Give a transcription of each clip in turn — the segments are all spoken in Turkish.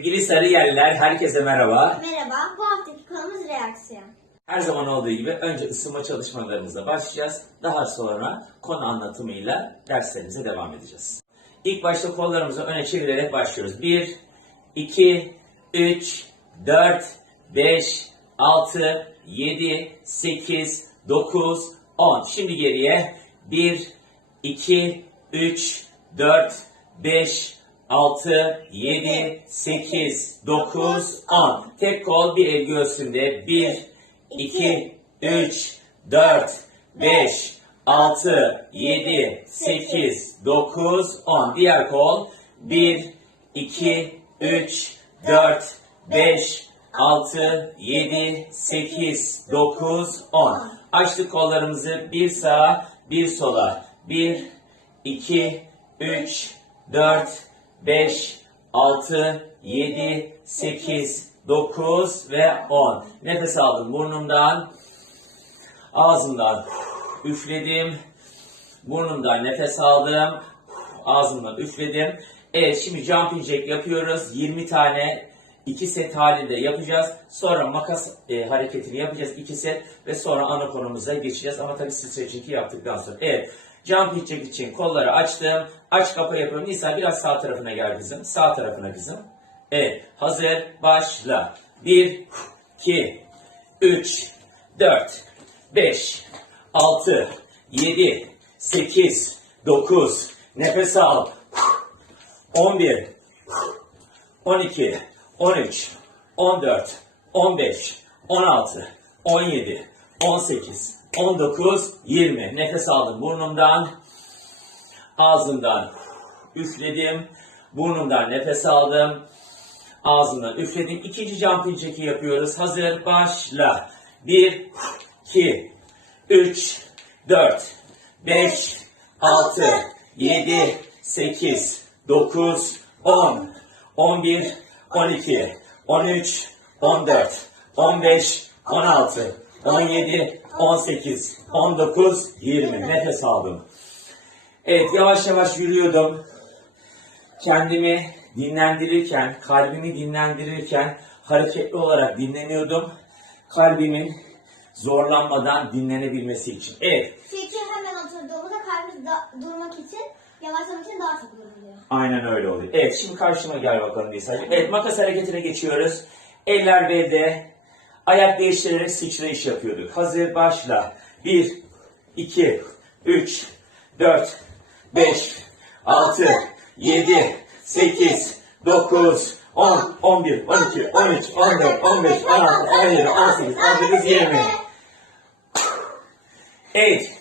Sevgili Sarıyerliler, herkese merhaba. Merhaba, bu haftaki konumuz reaksiyon. Her zaman olduğu gibi önce ısınma çalışmalarımıza başlayacağız. Daha sonra konu anlatımıyla derslerimize devam edeceğiz. İlk başta kollarımızı öne çevirerek başlıyoruz. 1, 2, 3, 4, 5, 6, 7, 8, 9, 10. Şimdi geriye 1, 2, 3, 4, 5, 6, 7, 8, 9, 10. Tek kol bir el göğsünde. 1, 2, 3, 4, 5, 6, 7, 8, 9, 10. Diğer kol. 1, 2, 3, 4, 5, 6, 7, 8, 9, 10. Açtık kollarımızı bir sağa, bir sola. 1, 2, 3, 4, 5, 6, 7, 8, 9 ve 10. Nefes aldım burnumdan, ağzımdan üfledim. Burnumdan nefes aldım, ağzımdan üfledim. Evet şimdi jumping jack yapıyoruz. 20 tane 2 set halinde yapacağız. Sonra makas e, hareketini yapacağız 2 set ve sonra ana konumuza geçeceğiz. Ama tabii stretching'i yaptıktan sonra. Evet. Jumping jack için kolları açtım. Aç kapa yapıyorum. Nisa biraz sağ tarafına gel kızım. Sağ tarafına kızım. Evet. Hazır. Başla. 1, 2, 3, 4, 5, 6, 7, 8, 9. Nefes al. 11, 12, 13, 14, 15, 16, 17, 18, 19, 20. Nefes aldım burnumdan, ağzımdan üfledim. Burnumdan nefes aldım. Ağzımdan üfledim. İkinci jumping jack'i yapıyoruz. Hazır, başla. 1, 2, 3, 4, 5, 6, 7, 8, 9, 10, 11, 12, 13, 14, 15, 16, 17, 18, 19, 20. Nefes aldım. Evet yavaş yavaş yürüyordum. Kendimi dinlendirirken, kalbimi dinlendirirken hareketli olarak dinleniyordum. Kalbimin zorlanmadan dinlenebilmesi için. Evet, Çünkü hemen oturduğumuzda kalbimiz durmak için, yavaşlamak için daha çok yoruluyor. aynen öyle oluyor. Evet, şimdi karşıma gel bakalım Nisa'cığım. Evet, makas hareketine geçiyoruz. Eller belde, ayak değiştirerek sıçrayış yapıyorduk. Hazır, başla. 1, 2, 3, 4, 5, 6, 7, 8, 9, 10, 11, 12, 13, 14, 15, 16, 17, 18, 19, 20. Evet.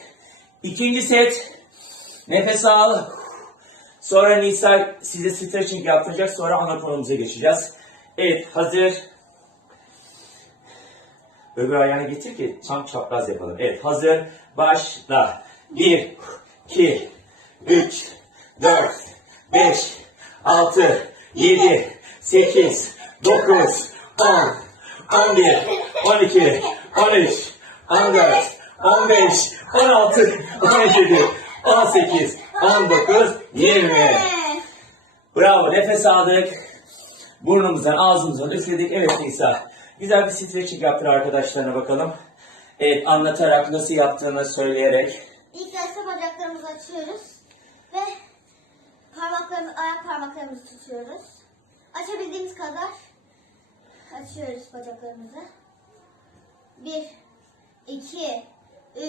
İkinci set. Nefes al. Sonra Nisa size stretching yaptıracak. Sonra ana konumuza geçeceğiz. Evet. Hazır. Öbür ayağını getir ki tam çapraz yapalım. Evet. Hazır. Başla. 1, 2, 3, 4, 5, 6, 7, 8, 9, 10, 11, 12, 13, 14, 15, 16, 17, 18, 19, 20. Bravo. Nefes aldık. Burnumuzdan, ağzımızdan üfledik. Evet Nisa. Güzel bir stretching yaptır arkadaşlarına bakalım. Evet anlatarak nasıl yaptığını söyleyerek. İlk başta bacaklarımızı açıyoruz ve parmaklarımız, ayak parmaklarımızı tutuyoruz. Açabildiğimiz kadar açıyoruz bacaklarımızı. 1, 2, 3,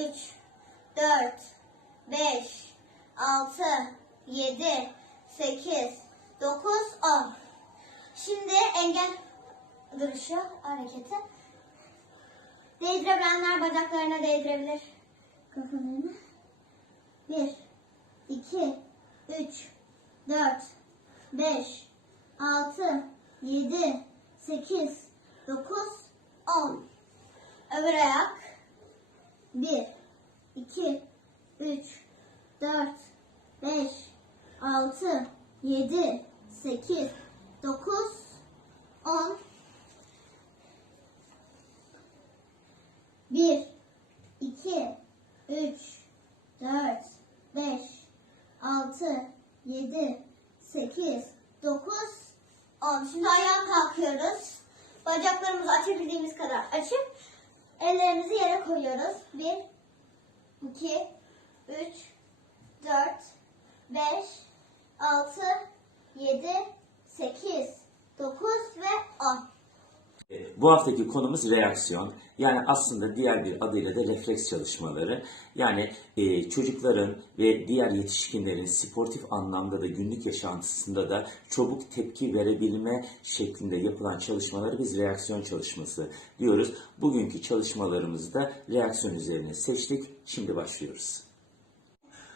4, 5, 6, 7, 8, 9, 10. Şimdi engel duruşu hareketi. Değdirebilenler bacaklarına değdirebilir. Kafalarını. 1, 2, 3, 4, 5, 6, 7, 8, 9, 10. Öbür ayak. 1, 2, 3, 4, 5, 6, 7, 8, 9, 10. 1, 2, 3, 4, 5, 6, 7, 8, 9, 10. Şimdi ayağa kalkıyoruz. Bacaklarımızı açabildiğimiz kadar açıp ellerimizi yere koyuyoruz. 1, 2, 3, 4, 5, 6, 7, 8, 9 ve 10. Bu haftaki konumuz reaksiyon. Yani aslında diğer bir adıyla da refleks çalışmaları. Yani e, çocukların ve diğer yetişkinlerin sportif anlamda da günlük yaşantısında da çabuk tepki verebilme şeklinde yapılan çalışmaları biz reaksiyon çalışması diyoruz. Bugünkü çalışmalarımızda reaksiyon üzerine seçtik. Şimdi başlıyoruz.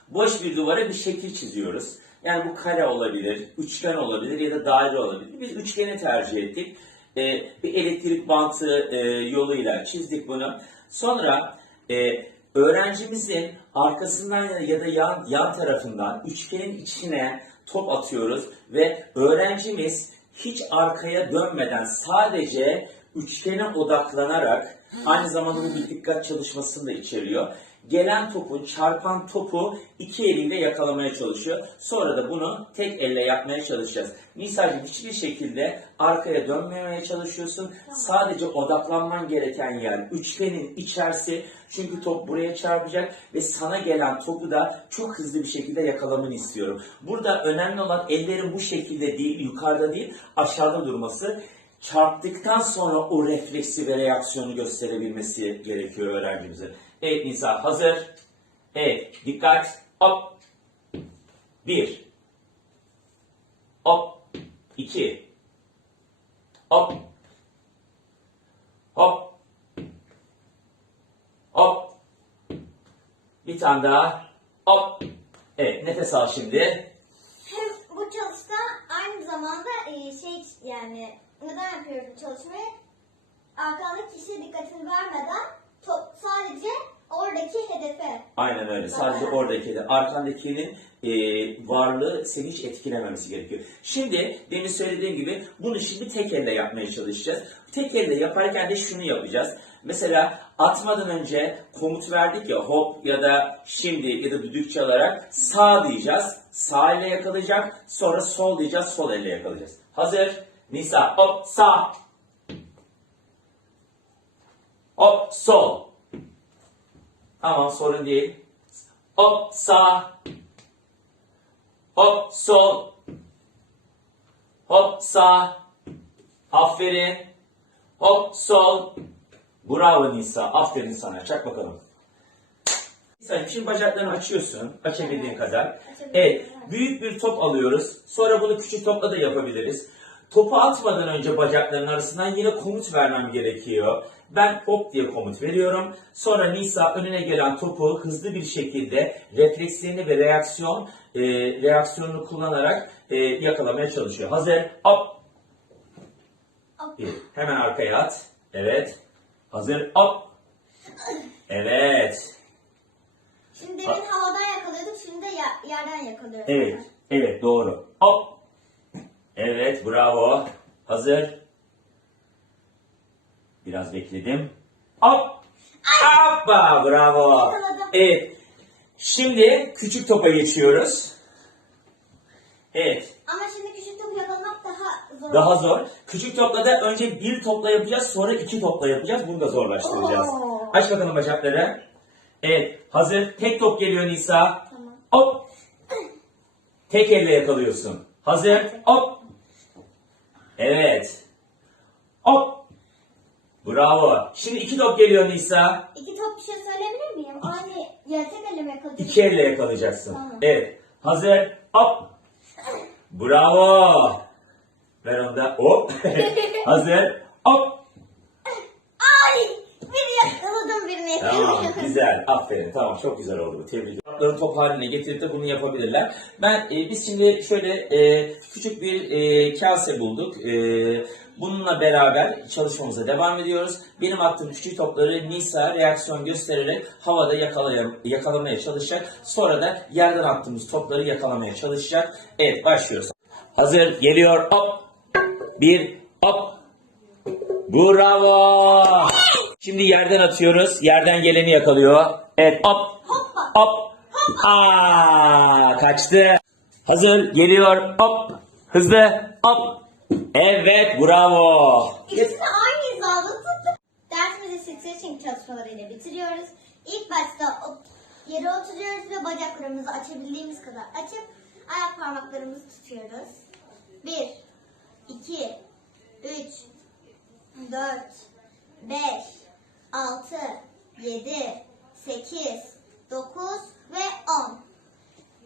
Boş bir duvara bir şekil çiziyoruz. Yani bu kare olabilir, üçgen olabilir ya da daire olabilir. Biz üçgeni tercih ettik. Ee, bir elektrik bantı e, yoluyla çizdik bunu. Sonra e, öğrencimizin arkasından ya da yan, yan tarafından üçgenin içine top atıyoruz ve öğrencimiz hiç arkaya dönmeden sadece üçgene odaklanarak aynı zamanda bir dikkat çalışmasını da içeriyor. Gelen topu, çarpan topu iki eliyle yakalamaya çalışıyor. Sonra da bunu tek elle yapmaya çalışacağız. Nisa'cığım hiçbir şekilde arkaya dönmemeye çalışıyorsun. Sadece odaklanman gereken yer üçgenin içerisi. Çünkü top buraya çarpacak ve sana gelen topu da çok hızlı bir şekilde yakalamanı istiyorum. Burada önemli olan ellerin bu şekilde değil, yukarıda değil, aşağıda durması çarptıktan sonra o refleksi ve reaksiyonu gösterebilmesi gerekiyor öğrencimize. Evet Nisa hazır. Evet dikkat. Hop. Bir. Hop. İki. Hop. Hop. Hop. Bir tane daha. Hop. Evet nefes al şimdi. Bu çalışta aynı zamanda e, şey yani neden yapıyoruz bu çalışmayı? Arkadaki kişiye dikkatini vermeden top, sadece oradaki hedefe. Aynen öyle. Sadece oradaki de arkandakinin e, varlığı seni hiç etkilememesi gerekiyor. Şimdi demin söylediğim gibi bunu şimdi tek elle yapmaya çalışacağız. Tek elle yaparken de şunu yapacağız. Mesela atmadan önce komut verdik ya hop ya da şimdi ya da düdük çalarak sağ diyeceğiz. Sağ elle yakalayacak. Sonra sol diyeceğiz. Sol elle yakalayacağız. Hazır. Nisa hop sağ. Hop sol. Tamam sorun değil. Hop sağ. Hop sol. Hop sağ. Aferin. Hop sol. Bravo Nisa. Aferin sana. Çak bakalım. Nisa şimdi bacaklarını açıyorsun. Açabildiğin kadar. Evet. Büyük bir top alıyoruz. Sonra bunu küçük topla da yapabiliriz. Topu atmadan önce bacakların arasından yine komut vermem gerekiyor. Ben hop diye komut veriyorum. Sonra Nisa önüne gelen topu hızlı bir şekilde reflekslerini ve reaksiyon e, reaksiyonunu kullanarak e, yakalamaya çalışıyor. Hazır. Hop. Bir. Hemen arkaya at. Evet. Hazır. Hop. Evet. Şimdi demin havadan yakalıyorduk, şimdi de yer- yerden yakalıyoruz. Evet. Evet doğru. Hop. Evet bravo. Hazır. Biraz bekledim. Hop. Hoppa bravo. Evet. Şimdi küçük topa geçiyoruz. Evet. Ama şimdi küçük topu yakalamak daha zor. Daha zor. Küçük topla da önce bir topla yapacağız sonra iki topla yapacağız. Bunu da zorlaştıracağız. Oo. Aç bakalım bacakları. Evet. Hazır. Tek top geliyor Nisa. Tamam. Hop. Tek elle yakalıyorsun. Hazır. Hop. Evet. Hop. Bravo. Şimdi iki top geliyor Nisa. İki top bir şey söyleyebilir miyim? Aynı ya tek elime yakalayacağım. İki elle yakalayacaksın. Tamam. Evet. Hazır. Hop. Bravo. Ver onu da. Hop. Hazır. Hop. Tamam, güzel. Aferin. Tamam, çok güzel oldu bu. Tebrik ederim. Top haline getirip de bunu yapabilirler. Ben e, biz şimdi şöyle e, küçük bir e, kase bulduk. E, bununla beraber çalışmamıza devam ediyoruz. Benim attığım küçük topları Nisa reaksiyon göstererek havada yakalaya, yakalamaya çalışacak. Sonra da yerden attığımız topları yakalamaya çalışacak. Evet, başlıyoruz. Hazır, geliyor. Hop. Bir, hop. Bravo. Şimdi yerden atıyoruz. Yerden geleni yakalıyor. Evet hop. Hop. Aa, kaçtı. Hazır. Geliyor. Hop. Hızlı. Hop. Evet bravo. İkisi de aynı hizada tuttuk. Dersimizi stretching çalışmalarıyla bitiriyoruz. İlk başta yere oturuyoruz ve bacaklarımızı açabildiğimiz kadar açıp ayak parmaklarımızı tutuyoruz. 1, 2, 3, 4, 5, 6, 7, 8, 9 ve 10.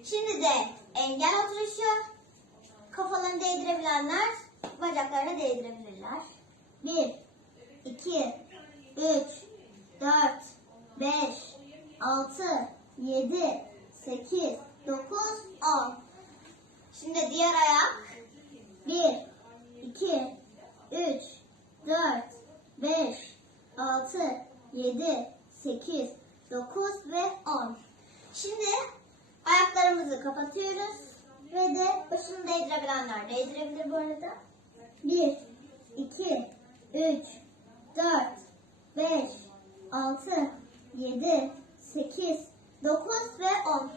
Şimdi de engel oturuşu. Kafalarını değdirebilenler bacaklarına değdirebilirler. 1, 2, 3, 4, 5, 6, 7, 8, 9, 10. Şimdi diğer ayak. 1, 2, 3, 4, 5, 6, 7, 8, 9 ve 10. Şimdi ayaklarımızı kapatıyoruz ve de başını değdirebilenler değdirebilir bu arada. 1, 2, 3, 4, 5, 6, 7, 8, 9 ve 10.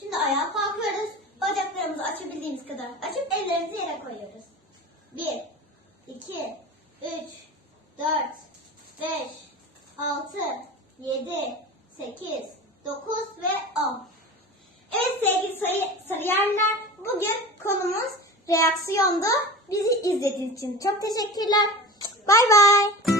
Şimdi ayağa kalkıyoruz. Bacaklarımızı açabildiğimiz kadar açıp ellerimizi yere koyuyoruz. 1, 2, 3, 4, 5, 6, 7, 8, 9 ve 10. Evet sevgili sayı, sarıyerler bugün konumuz reaksiyondu. Bizi izlediğiniz için çok teşekkürler. Bay bay.